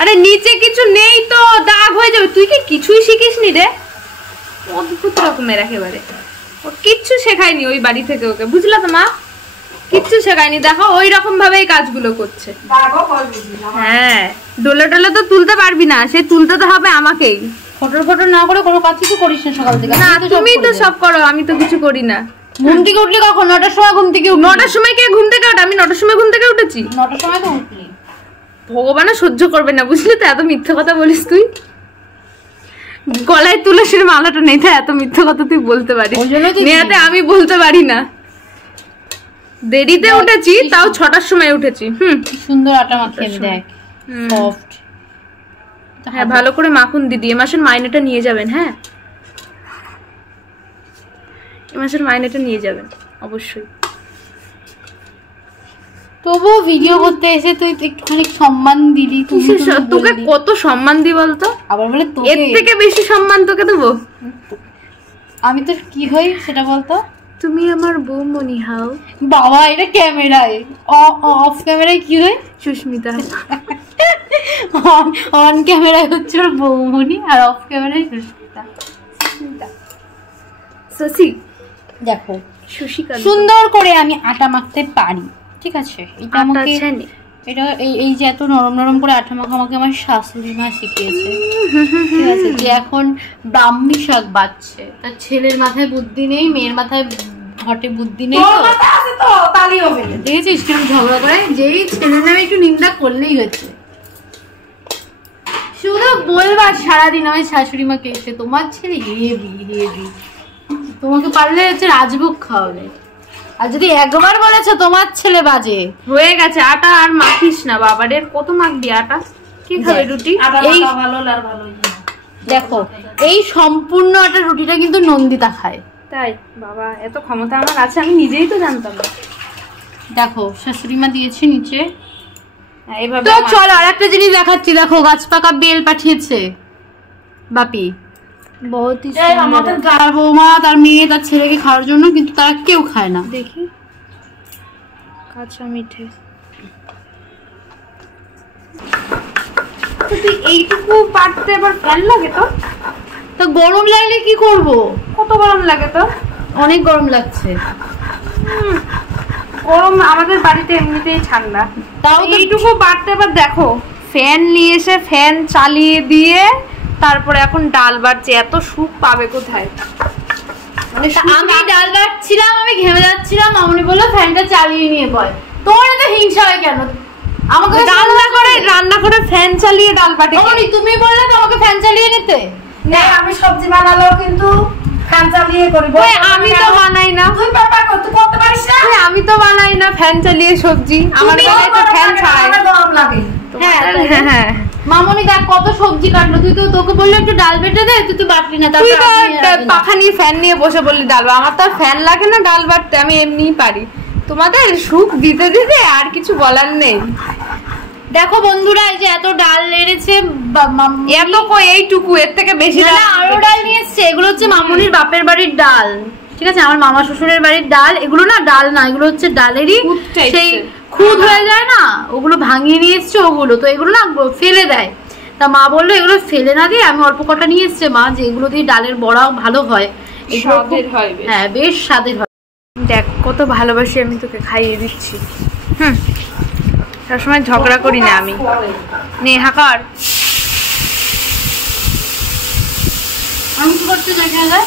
আরে নিচে কিছু নেই তো, দাগ হয়ে যাবে। তুই কি কিছুই শিখিসনি রে? অদ্ভুত রকমের একেবারে। ও কিচ্ছু শেখায়নি ওই বাড়ি থেকে ওকে, বুঝলা তো মা? কিচ্ছু শেখায়নি। দেখো ওই রকম ভাবেই কাজগুলো করছে। হ্যাঁ, ডোলে টোলে তো তুলতে পারবি না, সে তুলতে তো হবে আমাকেই। ফটো ফটো না করে কোনো কাজ কিছু করিস না সকাল থেকে? না, তুমি তো সব করো, আমি তো কিছু করি না। ঘুম থেকে উঠলি কখন? 9টার সময় ঘুম থেকে? 9টার সময় কে ঘুম থেকে ওঠে? আমি 9টার সময় ঘুম থেকে উঠেছি। 9টার সময় তো উঠলি। ভগবানও সহ্য করবে না, বুঝলি তো? এত মিথ্যে কথা বলিস তুই। গলায় তুলসীর মালাটা নেই, এত মিথ্যে কথা তুই বলতে পারিস। নেহাতে আমি বলতে পারি না। দেরিতে উঠেছি, তাও 6টার সময় উঠেছি। সুন্দর আটা মাখিয়ে দেখ, সফট। হ্যাঁ, ভালো করে মাখুন দিদি। এ মাসের মাইনেটা নিয়ে যাবেন। হ্যাঁ, এ মাসের মাইনেটা নিয়ে যাবেন অবশ্যই। তবু ভিডিও করতে এসে তুই একটুখানি সম্মান দিলি। তোকে কত সম্মান দি বলতো? আবার বলে এর থেকে বেশি সম্মান তোকে দেবো? আমি তোর কি হই সেটা বলতো? তুমি আমার বৌমনি হাও। বাবা, এটা ক্যামেরায়, অফ ক্যামেরায় কি হয়? সুস্মিতা। অন ক্যামেরায় হচ্ছে ওর বৌমনি, আর অফ ক্যামেরায় সুস্মিতা। শশী, দেখো সুশিকা সুন্দর করে আমি আটা মাখতে পারি, ঠিক আছে? এটা আমাকে, এটা এই যে এত নরম নরম করে আটা মাখা আমাকে আমার শাশুড়ি মা শিখিয়েছে, ঠিক আছে? যে এখন ব্রাহ্মী শাক বাচ্ছে, তার ছেলের মাথায় বুদ্ধি নেই, মেয়ের মাথায় ঘটে বুদ্ধি নেই, তো তালি হবে। দেখেছিস কিরকম ঝগড়া করে? যেই ছেলের নামে একটু নিন্দা করলেই হচ্ছে। শুধু বলবার সারাদিন আমার শাশুড়ি মাকে এসে, তোমার ছেলে হেভি হেভি, তোমাকে পারলে হচ্ছে রাজভোগ খাওয়াবে। আর যদি একবার বলেছো তোমার ছেলে বাজে, হয়ে গেছে। আটা আর মাখিস না বাবারে, কত মাখবি আটা? কি খাবে রুটি? দেখো এই সম্পূর্ণ আটা রুটিটা কিন্তু নন্দিতা খায়। তাই? বাবা, এত ক্ষমতা আমার আছে, আমি নিজেই তো জানতাম না। দেখো শাশুড়ি মা দিয়েছে নিচে। এইভাবে তো চলো আর একটা জিনিস দেখাচ্ছি। দেখো গাছ পাকা বেল পাঠিয়েছে বাপি, বহুত হি আমাদের গার বৌমা তার মেয়ে তার ছেলেকে খাওয়ার জন্য, কিন্তু তারা কেউ খায় না। দেখি, কাঁচা মিঠে। তুই এইটুকু পারতে আবার ফ্যান লাগে তো? তো গরম লাগলে কি করব? কত গরম লাগে তো? অনেক গরম লাগছে। গরম আমাদের বাড়িতে এমনিতেই ঠান্ডা, তাও এইটুকু পারতে আবার দেখো ফ্যান নিয়ে এসে ফ্যান চালিয়ে দিয়ে তারপরে এখন ডাল বাড়ছে। এত সুখ পাবে কোথায়? মানে আমি ডাল বাড়ছিলাম, আমি ঘেমে যাচ্ছিলাম, মামনি বললো ফ্যানটা চালিয়ে নিয়ে বয়। তোর এত হিংসা হয় কেন? আমাকে রান্না করে ফ্যান চালিয়ে ডাল বাটে। তুমি বললে তো আমাকে ফ্যান চালিয়ে নিতে। না, আমি সবজি বানালো কিন্তু ফ্যান চালিয়ে করি। আমি তো বানাই না। তুই পাপা করতে পারিস না? আমি তো বানাই না ফ্যান চালিয়ে সবজি। আমার বাড়িতে তো ফ্যান ছাড়াই গরম লাগে। হ্যাঁ হ্যাঁ, মামনি দেখ কত সবজি কাটলো। তুই তো, তোকে বললো একটু ডাল বেটে দে, তুই তো বাটলি না। তুই তো পাখা নিয়ে ফ্যান নিয়ে বসে বললি ডাল। আমার তো আর ফ্যান লাগে না ডাল বাটতে, আমি এমনিই পারি। তোমাদের সুখ দিতে দিতে আর কিছু বলার নেই। দেখো বন্ধুরা, এই যে এত ডাল এনেছে, এত এইটুকু, এর থেকে বেশি না আরো ডাল নিয়ে এসছে। এগুলো হচ্ছে মামনির বাপের বাড়ির ডাল, ঠিক আছে? আমার মামা শ্বশুরের বাড়ির ডাল। এগুলো না ডাল না, এগুলো হচ্ছে ডালেরই সেই খুদ হয়ে যায় না, ওগুলো ভাঙিয়ে নিয়ে এসছে ওগুলো। তো এগুলো না ফেলে দেয়, তা মা বললো এগুলো ফেলে না দিয়ে আমি অল্প কটা নিয়ে এসছে মা, যে এগুলো দিয়ে ডালের বড়াও ভালো হয়, হ্যাঁ বেশ স্বাদের হয়। দেখ কত ভালোবাসি আমি তোকে, খাইয়ে দিচ্ছি। সবসময় ঝগড়া করি না আমি। নে হাকার। আমি কি করতে দেখা যায়?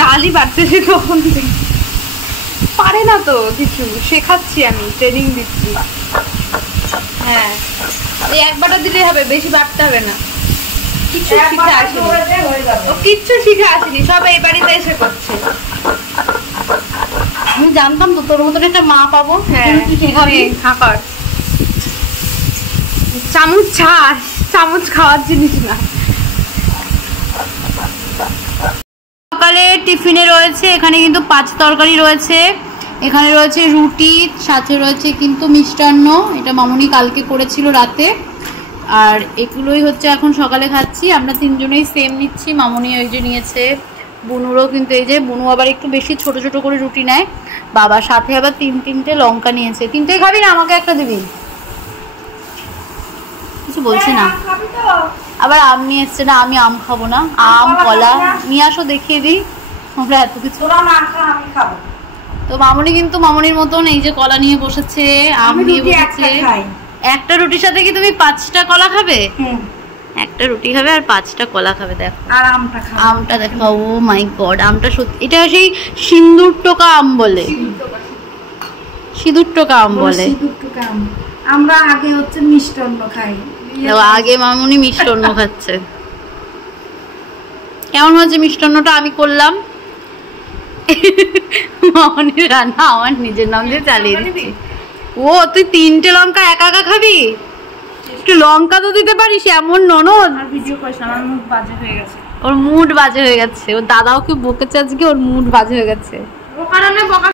ডালই বাড়তেছে তখন পারে না তো কিছু, শেখাচ্ছি আমি, ট্রেনিং দিচ্ছি। হ্যাঁ, এই একবারটা দিলেই হবে, বেশি বাড়তে হবে না। কিছু শিখে আসেনি ও, কিচ্ছু শিখে আসেনি, সব এই বাড়িতে এসে করছে। আমি জানতাম তো তোর মতন একটা মা পাবো। হ্যাঁ, হাকার। চামচ ছাড়, চামচ খাওয়ার জিনিস না। সকালে টিফিনে রয়েছে এখানে কিন্তু 5 তরকারি রয়েছে। এখানে রয়েছে রুটি, সাথে রয়েছে কিন্তু মিষ্টান্ন, এটা মামনি কালকে করেছিল রাতে। আর এগুলোই হচ্ছে এখন সকালে খাচ্ছি। আমরা তিনজনেই সেম নিচ্ছি। মামনি ওই যে নিয়েছে, বুনুরও কিন্তু এই যে, বুনু আবার একটু বেশি ছোট ছোট করে রুটি নেয়। বাবা সাথে আবার 3-3টে লঙ্কা নিয়েছে। 3টে খাবি না? আমাকে একটা দিবি। কিছু বলছে না। খাবি তো? আবার আম নিয়ে এসছে না, আমি আম খাবো না। আম কলা নিয়ে আসো, দেখিয়ে দিই আমরা এত কিছু। তোরা না খা, আমি খাবো। তো মামনি কিন্তু মামনির মতন এই যে কলা নিয়ে বসেছে, আম আমি নিয়ে রুটি বসেছে। একটা খাই। একটা রুটির সাথে কি তুমি 5টা কলা খাবে? হুম। একটা রুটি খাবে আর 5টা কলা খাবে। দেখো আর আমটা খাবো। আমটা দেখো, ও মাই গড, আমটা সত্যি, এটা সেই সিঁদুর টোকা আম বলে, সিঁদুর টোকা আম বলে। সিঁদুর টোকা আম। আমরা আগে হচ্ছে মিষ্টান্ন খাই। দেখো, আগে মামুনি মিষ্টান্ন খাচ্ছে। কেমন হয়েছে মিষ্টান্নটা? আমি করলাম। মামনির রান্না আমার নিজের নাম দিয়ে চালিয়ে দিচ্ছি। ও তুই 3টে লঙ্কা একা একা খাবি? একটু লঙ্কা তো দিতে পারিস, এমন ননদ। আর ভিডিও করিস না, আমার মুখ বাজে হয়ে গেছে। ওর মুড বাজে হয়ে গেছে, ওর দাদাও কি বকেছে আজকে, ওর মুড বাজে হয়ে গেছে। ও কারণে বকা